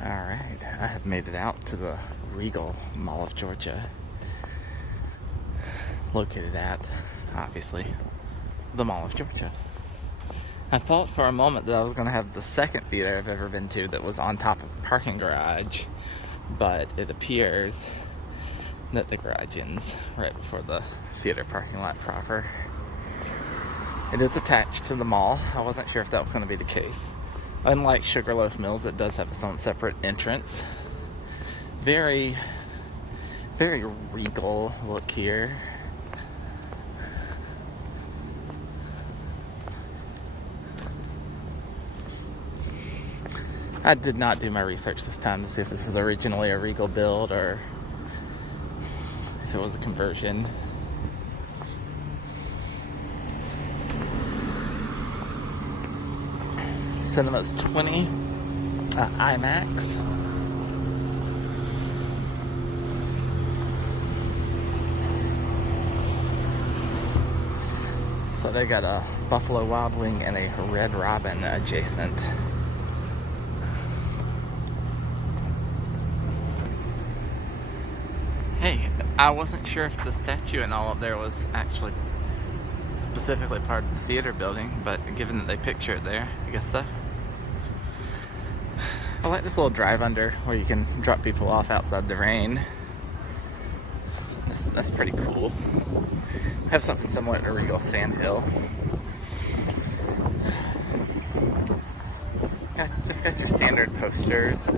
Alright, I have made it out to the Regal Mall of Georgia. Located at, obviously, the Mall of Georgia. I thought for a moment that I was going to have the second theater I've ever been to that was on top of a parking garage, but it appears that the garage ends right before the theater parking lot proper. It is attached to the mall. I wasn't sure if that was going to be the case. Unlike Sugarloaf Mills, it does have its own separate entrance. Very, very regal look here. I did not do my research this time to see if this was originally a Regal build or if it was a conversion. Cinema's 20, IMAX. So they got a Buffalo Wild Wing and a Red Robin adjacent. Hey, I wasn't sure if the statue and all up there was actually specifically part of the theater building, but given that they picture it there, I guess so. I like this little drive under where you can drop people off outside the rain. That's pretty cool. I have something similar to Regal Sandhill. Just got your standard posters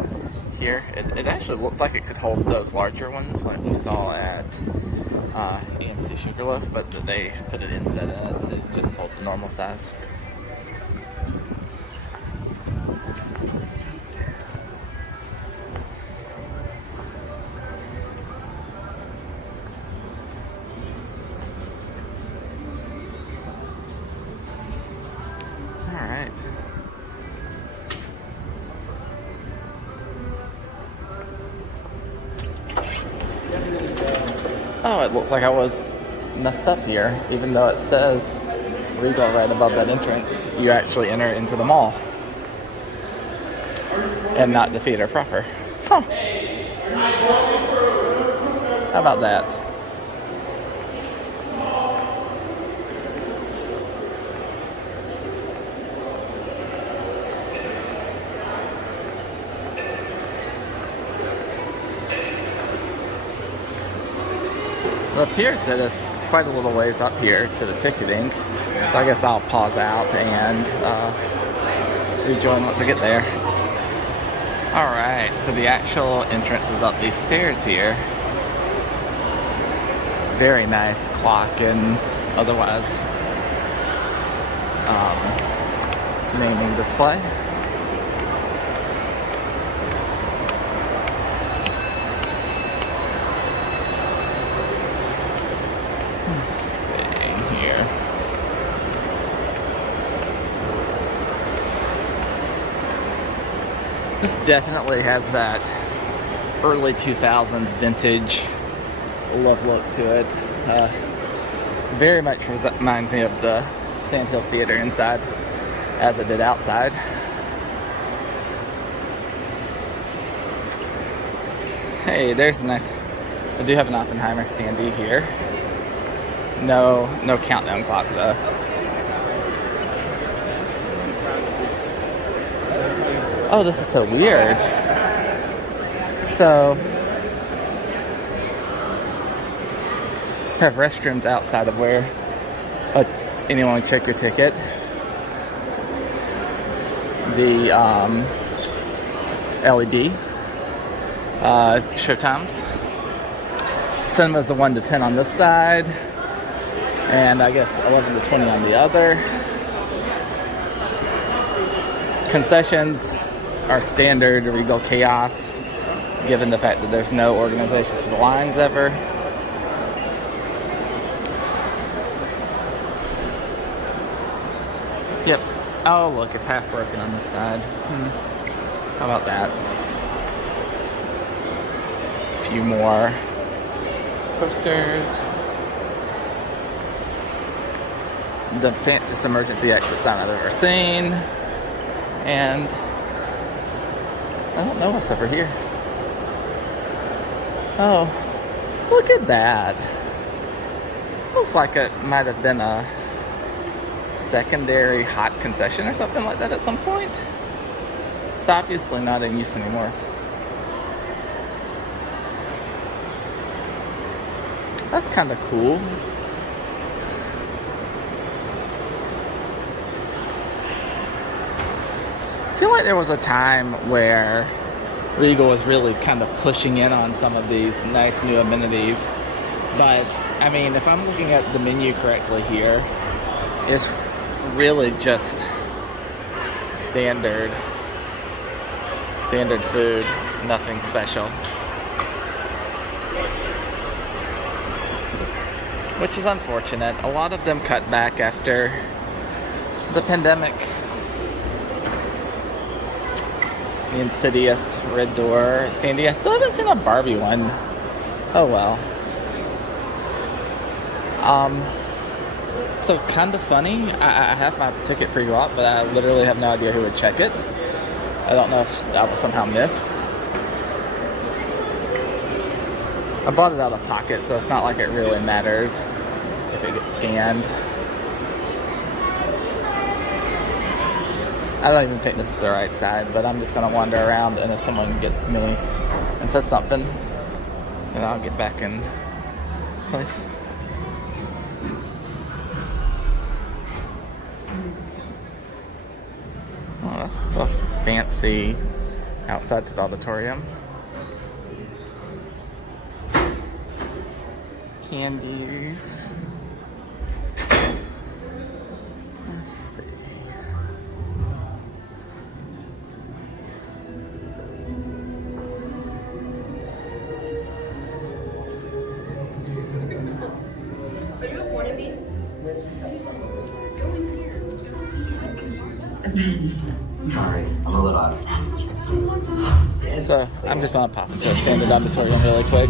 here. It actually looks like it could hold those larger ones like we saw at EMC Sugarloaf, but they put an inset in it to just hold the normal size. Alright. Oh, it looks like I was messed up here. Even though it says Regal right above that entrance, you actually enter into the mall and not the theater proper. Huh. How about that? It appears that it's quite a little ways up here to the ticketing, so I guess I'll pause out and rejoin once I get there. Alright, so the actual entrance is up these stairs here. Very nice clock and otherwise naming display. This definitely has that early 2000s vintage look to it. Very much reminds me of the Sandhills Theater inside as it did outside. Hey, there's a nice... I do have an Oppenheimer standee here. No countdown clock though. Oh, this is so weird. So, have restrooms outside of where anyone would check your ticket. The LED showtimes. Cinema's the 1 to 10 on this side, and I guess 11 to 20 on the other. Concessions are standard Regal chaos, given the fact that there's no organization to the lines ever. Yep. Oh, look, it's half broken on this side. How about that? A few more posters. The fanciest emergency exit sign I've ever seen. And I don't know what's over here. Oh, look at that. Looks like it might have been a secondary hot concession or something like that at some point. It's obviously not in use anymore. That's kind of cool. I feel like there was a time where Regal was really kind of pushing in on some of these nice new amenities. But, I mean, if I'm looking at the menu correctly here, it's really just standard food, nothing special. Which is unfortunate. A lot of them cut back after the pandemic. The Insidious Red Door standee. I still haven't seen a Barbie one. Oh well. So kind of funny. I have my ticket pre-bought, but I literally have no idea who would check it. I don't know if I was somehow missed. I bought it out of pocket, so it's not like it really matters if it gets scanned. I don't even think this is the right side, but I'm just gonna wander around, and if someone gets me and says something, then I'll get back in place. Oh, that's so fancy outside the auditorium. Candies. Let's see. Are you recording me? Sorry, I'm a little out of practice. So I'm just gonna pop into a standard auditorium really quick.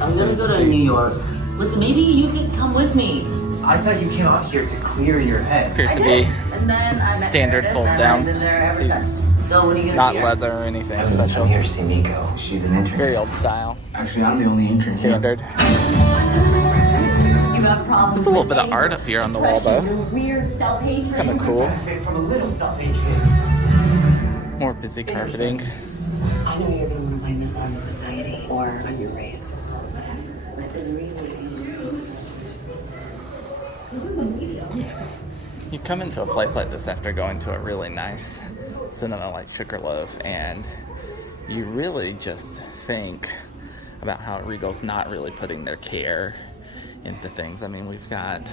I'm gonna go to New York. Listen, maybe you could come with me. I thought you came out here to clear your head. Appears to be And then I met standard Meredith, fold and down I've been there ever seats. since. So when are you gonna Not see her? leather or anything I'm special. here to see Miko. She's an intern. Very old style. Actually, I'm the only intern Standard. You have problems. There's a little with bit of anger, art up here on the wall though. depression, weird self-hatred. It's kind of cool. From a little self-hatred. More busy carpeting. I know you're going to blame this on society or on your race or whatever, but then really, this is a medium. You come into a place like this after going to a really nice cinema like Sugarloaf, and you really just think about how Regal's not really putting their care into things. I mean, we've got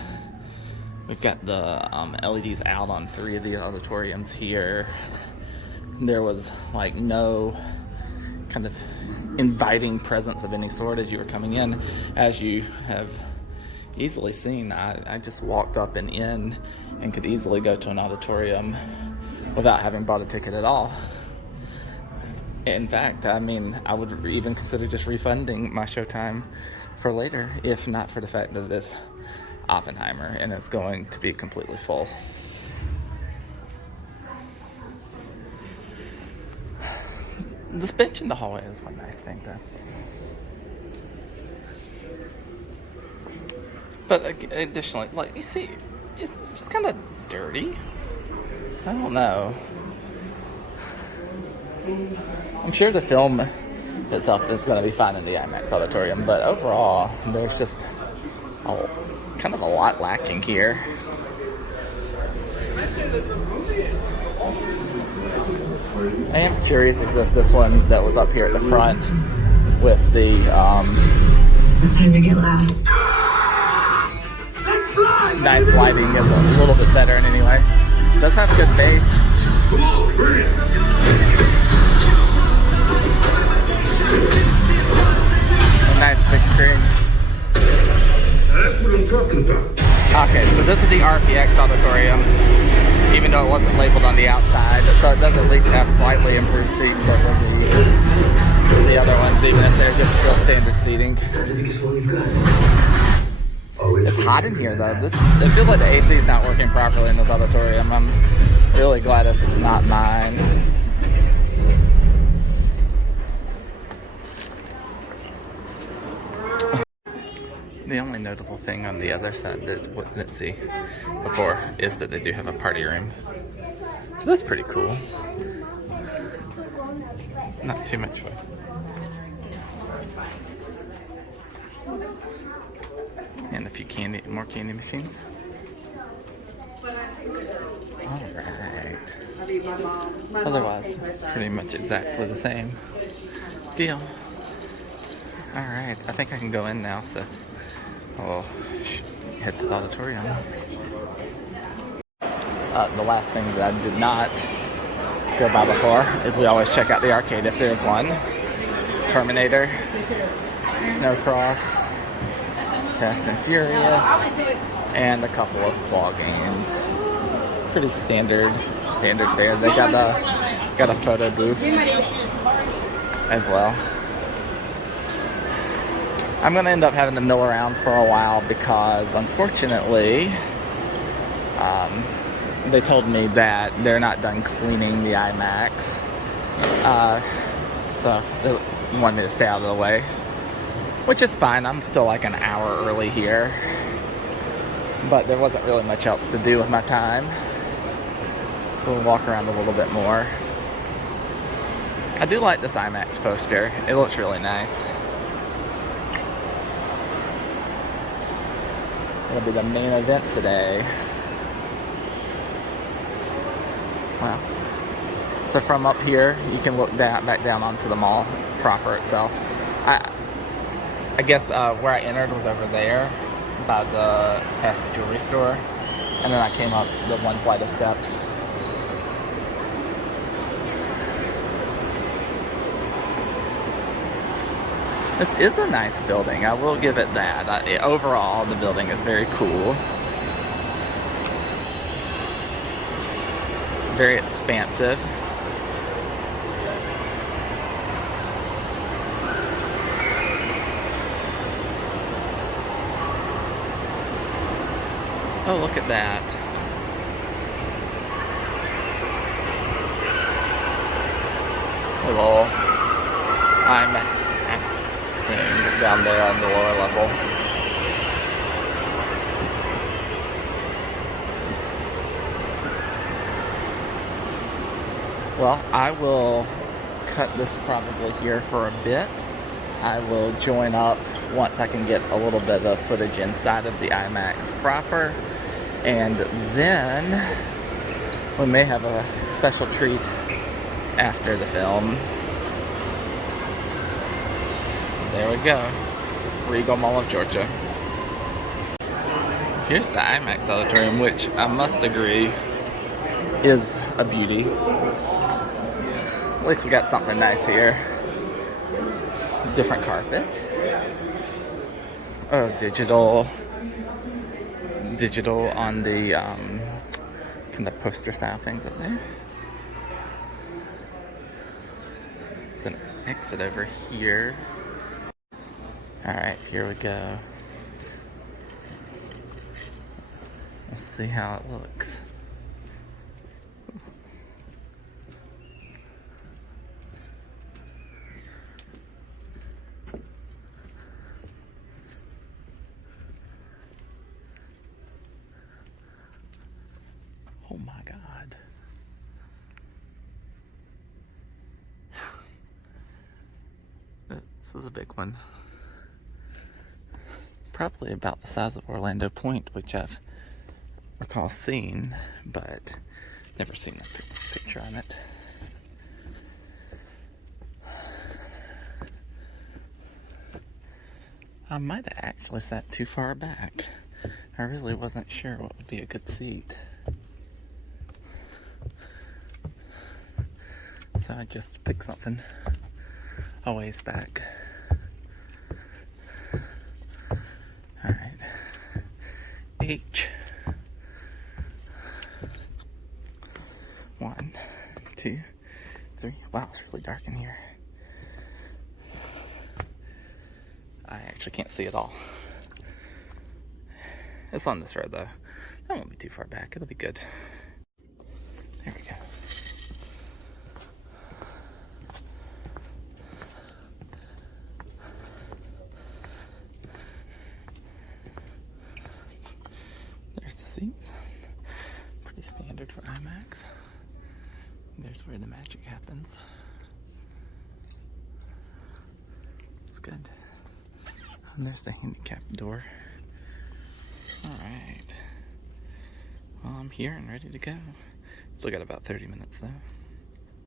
the LEDs out on 3 of the auditoriums here. There was like no kind of inviting presence of any sort as you were coming in. As you have easily seen, I just walked up and in and could easily go to an auditorium without having bought a ticket at all. In fact, I mean, I would even consider just refunding my showtime for later, if not for the fact that it's Oppenheimer and it's going to be completely full. This bench in the hallway is one nice thing, though. But additionally, like, you see, it's just kind of dirty. I don't know. I'm sure the film itself is going to be fine in the IMAX auditorium, but overall, there's just kind of a lot lacking here. I am curious as if this one that was up here at the front with the It's time to get loud. nice lighting is a little bit better in any way. It does have good bass. A nice big screen. That's what I'm talking about. Okay, so this is the RPX auditorium, even though it wasn't labeled on the outside, so it does at least have slightly improved seats over the other ones, even if they're just still standard seating. It's hot in here though. It feels like the AC is not working properly in this auditorium. I'm really glad it's not mine. only notable thing on the other side that we didn't see before is that they do have a party room. So that's pretty cool. Not too much fun. And a few more candy machines. Alright. Otherwise, pretty much exactly the same deal. Alright, I think I can go in now, so I'll head to the auditorium. The last thing that I did not go by before is we always check out the arcade if there's one. Terminator, Snowcross, Fast and Furious, and a couple of claw games. Pretty standard fare. They got a photo booth as well. I'm gonna end up having to mill around for a while because unfortunately they told me that they're not done cleaning the IMAX, so they want me to stay out of the way, which is fine. I'm still like an hour early here, but there wasn't really much else to do with my time, so we'll walk around a little bit more. I do like this IMAX poster. It looks really nice. It'll be the main event today. Wow. So from up here, you can look back down onto the mall proper itself. I guess where I entered was over there by the past the jewelry store, and then I came up the one flight of steps. This is a nice building, I will give it that. Overall, the building is very cool. Very expansive. Oh, look at that. Little IMAX thing down there on the lower level. Well, I will cut this probably here for a bit. I will join up once I can get a little bit of footage inside of the IMAX proper, and then we may have a special treat after the film. So there we go. Regal Mall of Georgia. Here's the IMAX auditorium, which I must agree is a beauty. At least we got something nice here. Different carpet. Oh, digital on the kind of poster style things up there. There's an exit over here. Alright, here we go. Let's see how it looks. Oh my God. This is a big one. Probably about the size of Orlando Point, which I've recall seeing, but never seen a picture on it. I might have actually sat too far back. I really wasn't sure what would be a good seat. So I just picked something a ways back. Alright. H. 1, 2, 3. Wow, it's really dark in here. I actually can't see it all. It's on this road though. That won't be too far back. It'll be good. There we go. seats. Pretty standard for IMAX. There's where the magic happens. It's good. And there's the handicapped door. Alright. Well, I'm here and ready to go. Still got about 30 minutes though.